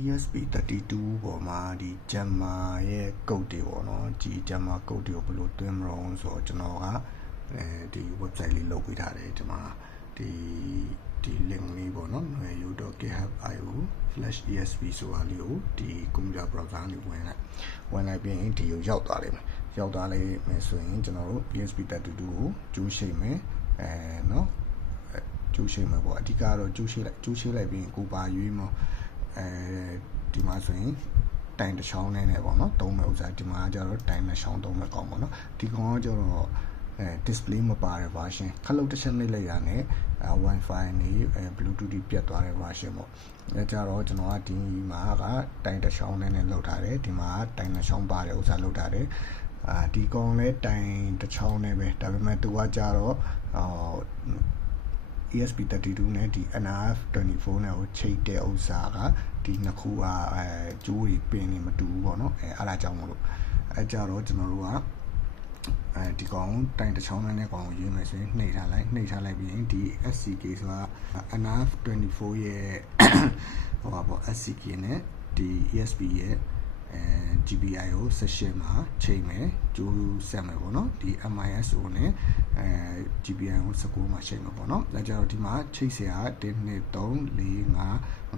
ESP32 ပေါ်မှာဒီ Jammer ရဲ့ code တွေပေါ့နော်ဒီ Jammer code တွေကိုဘယ်လိုသွင်းမလို့ဆိုတော့ကျွန်တော်ကဒီ website လေးလုပ်ပေးထားတယ်ဒီမှာဒီ link လေးပေါ့နော် nueyo.github.io/esp ဆိုတာလေးကိုဒီ computer browser လေးဝင်လိုက်ပြီးရင်ဒီကိုရောက်သွားလိမ့်မယ်ရောက်သွားလိမ့်မယ်ဆိုရင်ကျွန်တော်တို့ ESP32 ကိုကျိုးရှိမယ်နော်ကျိုးရှိမယ်ပေါ့အဓိကတော့ကျိုးရှိလိုက်ပြီးရင်ကိုပါရွေးမဒီမှာဆိုရင်တိုင်တစ်ချောင်းနဲ့ပေါ့နော်သုံးမဲ့ဥစ္စာဒီမှာကျတော့တိုင်တစ်ချောင်းသုံးမဲ့ကောင်းပေါ့နော်ဒီကောင်ကကျတော့display မပါတဲ့ version ခလုတ်တစ်ချက်နှိပ်လိုက်တာနဲ့wifi နဲ့ bluetooth တွေပြတ်သွားတဲ့ version ပေါ့အဲကြတော့ကျွန်တော်ကဒီမှာကတိုင်တစ်ချောင်းနဲ့လောက်ထားတယ်ဒီမှာတိုင်တစ်ချောင်းပါတဲ့ဥစ္စာလောက်ထားတယ်ဒီကောင်လဲတိုင်တစ်ချောင်းနဲ့ပဲဒါပေမဲ့သူကကြတော့ ESP32 နဲ့ဒီ NRF24 နဲ့ကိုချိတ်တဲ့ဥစ္စာကဒီနှစ်ခုကကျိုးတွေပင်နေမတူဘူးပေါ့နော်အဲ့ဒါကြောင့်မလို့အဲကြတော့ကျွန်တော်တို့ကဒီကောင်တိုင်တစ်ချောင်းနဲ့ကောင်ကိုရေးမယ်ဆိုရင်နှိပ်ထားလိုက်ပြီးရင်ဒီ SCK ဆိုတာ NRF24 ရဲ့ဟိုပါပေါ့ SCK နဲ့ဒီ ESP ရဲ့ GPI ကို session မှာချိန်မယ်ကျိုးဆက်မယ်ပေါ့နော်ဒီ MISO နဲ့GPI ကို19မှာချိန်မယ်ပေါ့နော်ဒါကြတော့ဒီမှာချိတ်เสีย1 2 3 4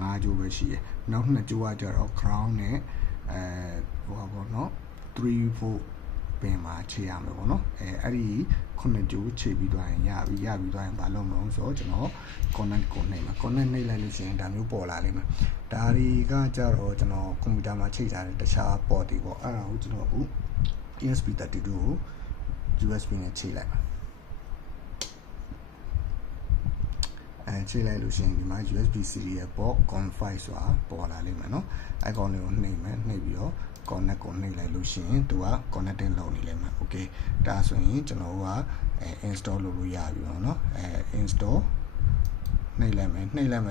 5ကျိုးပဲရှိရယ်နောက်2ကျိုးကကြတော့ ground နဲ့ဟိုပါပေါ့နော်3 4ပင်မှာချိန်ရမယ်ပေါ့နော်အဲ့ဒီ9ကျိုးချိန်ပြီးသွားရင်ရပြီးသွားရင်ဘာလုပ်မလို့ဆိုတော့ကျွန်တော် connect ကိုနှိပ်မှာ connect နှိပ်လိုက်လို့ရှိရင်ဒါမျိုးပေါ်လာလိမ့်မယ်ဒါတွေကကြတော့ကျွန်တော်ကွန်ပျူတာမှာချိန်ထားတဲ့တခြား port တွေပေါ့အဲ့ဒါကိုကျွန်တော်အခု ESP32 ကို USB နဲ့ချိန်လိုက်ချိန်လိုက်လို့ရှိရင်ဒီမှာ USB serial port conf ဆိုတာပေါ်လာလိမ့်မယ်เนาะအဲကောင်လေးကိုနှိပ်မယ်နှိပ်ပြီးတော့ connect ကိုနှိပ်လိုက်လို့ရှိရင်သူက connecting လုပ်နေလိမ့်မယ် okay ဒါဆိုရင်ကျွန်တော်တို့ကinstall လုပ်လို့ရပြီပေါ့เนาะinstall နှိပ်လိုက်မယ်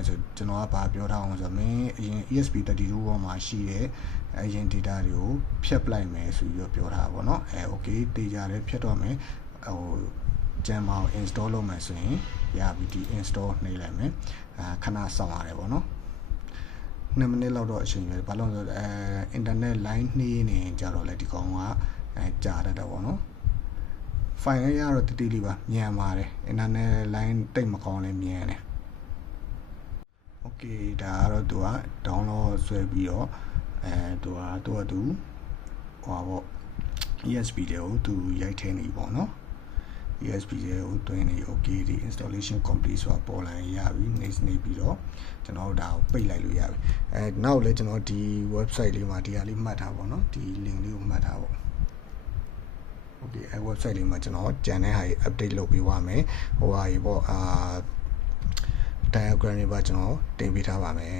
ဆိုကျွန်တော်ကဘာပြောထားအောင်ဆိုတော့မင်းအရင် ESP32 ပေါ်မှာရှိတဲ့အရင် data တွေကိုဖြတ်ပလိုက်မယ်ဆိုပြီးတော့ပြောထားပါဘောเนาะokay တေးကြတယ်ဖြတ်တော့မယ်ဟိုJammer ကို install လုပ်မယ်ဆိုရင်ရပြီဒီ install နှိပ်လိုက်မယ်ခဏစောင့်ရတယ်ပေါ့နော်2မိနစ်လောက်တော့အချိန်ပဲဘာလို့လဲဆိုတော့internet line နှီးနေကြတော့လေဒီကောင်ကကြာတတ်တယ်ပေါ့နော် file ရတော့တတိလေးပါမြန်ပါတယ် internet line တိတ်မကောင်းလဲမြန်တယ် okay ဒါကတော့သူက download ဆွဲပြီးတော့သူကဟိုပါပေါ့ ESP တွေကိုသူရိုက်ထည့်နေပေါ့နော်ESP ကိုတွင်းနေ okay ဒီ installation complete ဆိုတာပေါ်လာရပြီနေပြီးတော့ကျွန်တော်တို့ဒါကိုပိတ်လိုက်လို့ရပြီနောက်လည်းကျွန်တော်ဒီ website လေးမှာဒီဟာလေးမှတ်ထားပါတော့ဒီ link လေးကိုမှတ်ထားပါ okay website လေးမှာကျွန်တော်ကြံတဲ့ဟာကြီး update လုပ်ပေးပါမယ်ဟိုဟာကြီးပေါ့diagram တွေပါကျွန်တော်တင်ပေးထားပါမယ်